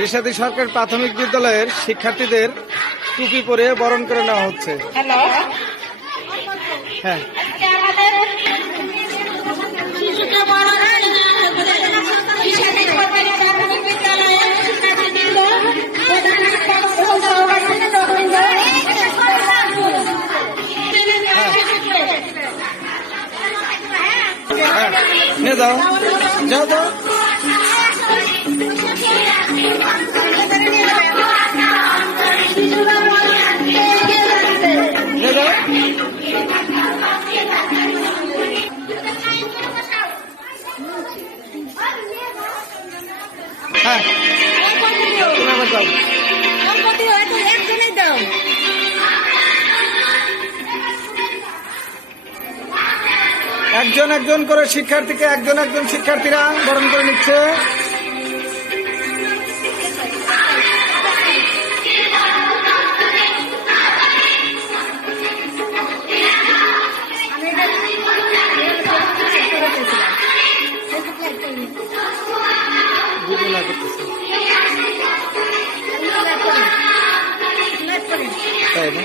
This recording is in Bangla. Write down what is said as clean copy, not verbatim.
রিশাদি সরকারি প্রাথমিক বিদ্যালয়ের শিক্ষার্থীদের টুপি পরে বরণ করে নেওয়া হচ্ছে। হ্যালো, হ্যাঁ, শিশুকে বরণ করে নেওয়া হচ্ছে রিশাদি সরকারি প্রাথমিক বিদ্যালয়ের শিক্ষার্থীবৃন্দ, প্রধান শিক্ষক ও সহপাঠী বৃন্দ, নিয়ে যাও যাও যাও। নিয়ে যাও। হ্যাঁ, তুমি আবার যাও। একজনেই দাও। একজন একজন করে শিক্ষার্থীকে একজন একজন শিক্ষার্থীরা বরণ করে নিচ্ছে। ভিডিও না করতেছে তাই না?